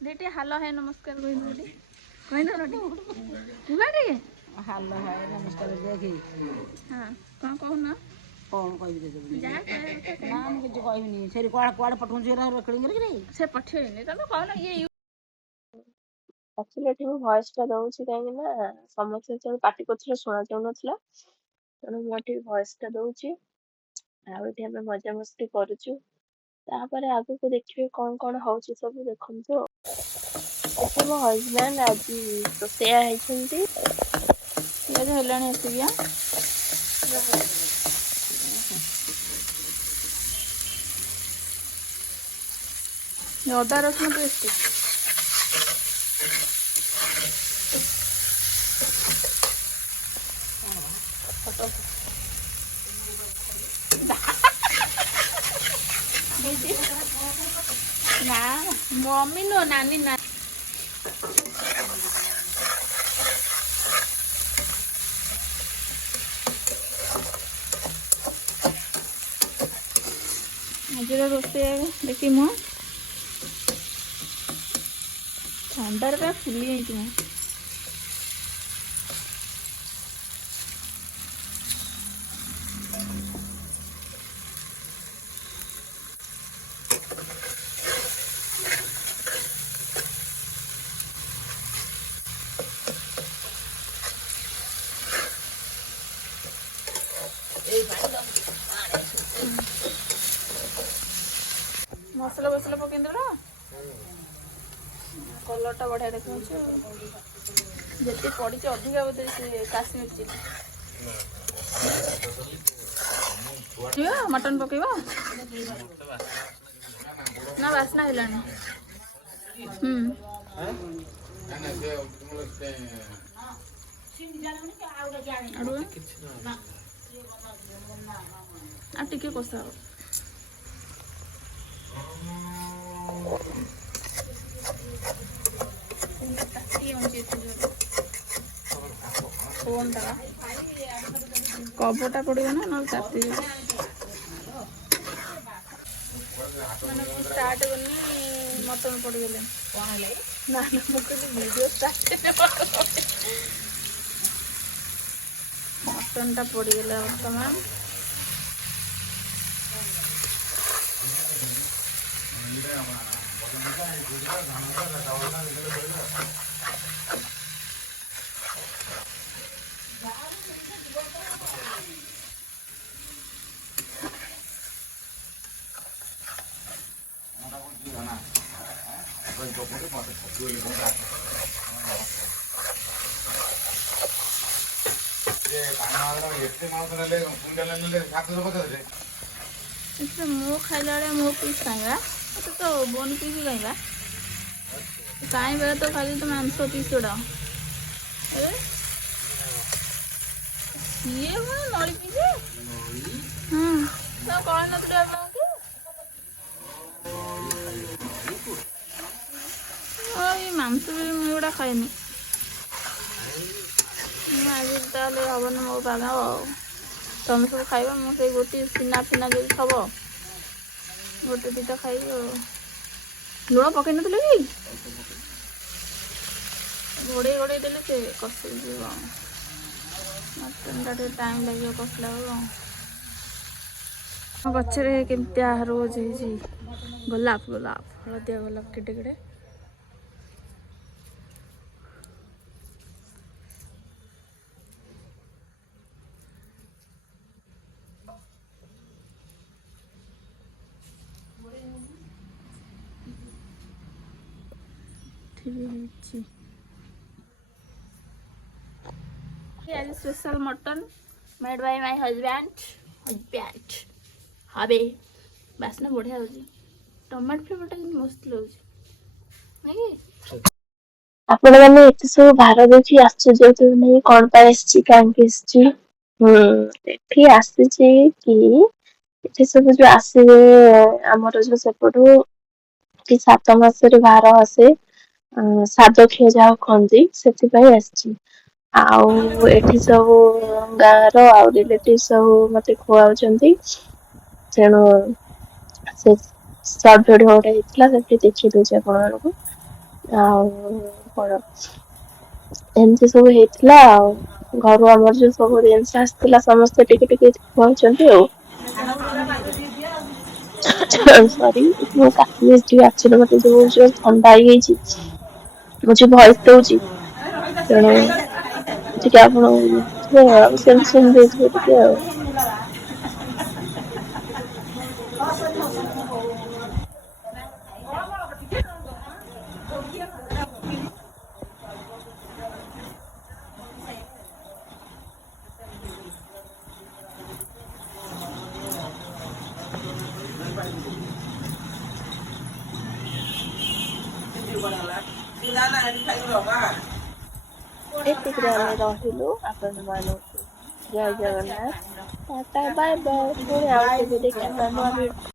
बेटी हेलो है नमस्कार कोई बेटी कोई ना बेटी तू बेटी हेलो है नमस्कार देखी हां कौन कौन ना कौन कोई दे दे जा ना मुझे जो कोई नहीं से कोड़ कोड़ पठौन से रखड़ी रे से पठे नहीं तमे कहना ये एक्चुअली एठी वॉइस टा दउची काहे ना समस्या से पार्टी करथले सुना जाउ नथला तने मो एठी वॉइस टा दउची आ एठी हम मजा मस्ती करूछु तापर आगु को देखिए कौन होउची सब देखंतु एठी मो हस्बैंड आज रोसेया हैछंती ये जो हेलानी आसिया अदा रसुन पेस्ट ना मम्मी नो नानी ना आज रोसे देखी मु ठंडार पे फुली जाइए मसला बसला पकेंद कलर टा बढ़िया देखा जिते पड़ी अधिका बोधे से काश्मीर चिली मटन पकेब ना बासना है टिके कषा कबटा पड़ेगा ना ताती स्टार्ट करनी मटन पड़गले ना वीडियो स्टार्ट मटन टा पड़गला बर्तमान मो खाइला मो पीस खाइबा तो बोन पीस खाइबा कहीं बेला तो खाली तो मांस पीस गुड़ा ये नड़ी पीस तो कौन मांस गुड़ा खाएनी आज ताले हबन मो बागा तुम सब खाइब मुझे गोटे सीना फिना जो सब गोटे दीटा खाइब लुण पकई नी कि घोड़े घोड़े देले से कषि मटन टा टाइम लगे कषला गचरे केमती रोज गोलाप गोलाप हलदिया गोलाप केटे केटे आज special mutton made by my husband हबे बासना बढ़िया हो टमाटो फ्लेवर मस्त लगे आपण माने एते सब भार देखि आश्चर्य नहीं कोन पाए आछि कांकी आछि एठी आसीछि कि एठी सब जो आसीबे हमर जो सेपटू कि 7 मास रे भार आसे सादो खिया जाओ खंदी सेति पई आछि आउ एठी सब गाँव आ रिलेटिव सब मते खुआउचंती तेणु से सर्ट वीडियो गोटे देखी दूसरे आपण ଆଉ କଣ ଏମିତି ସବୁ ହେଇଥିଲା ଆଉ ଘରୁ ଆମର ଯୋଉ ସବୁ ଜିନିଷ ଆସିଥିଲା ସମସ୍ତେ ଟିକେ ଟିକେ କହୁଛନ୍ତି ଆଉ ସରି ମୁଁ କାଟି ଦେଇଛି ଆକ୍ଚୁଆଲି ମତେ ଯୋଉ ଥଣ୍ଡା ହେଇଯାଇଛି ମୁଁ ଯୋଉ ଭଏସ ଦଉଛି ତେଣୁ ଟିକେ ଆପଣ ସେମିତି ଶୁଣି ଦେଇଥିବେ ଟିକେ ଆଉ ଏତିକିରେ ଆମେ ରହିଲୁ ଆପଣମାନଙ୍କୁ ଜୟ ଜଗନ୍ନାଥ ଟାଟା ବାଏ ବାଏ ପୁଣି ଆଉ କେବେ ଦେଖିବା ନୂଆ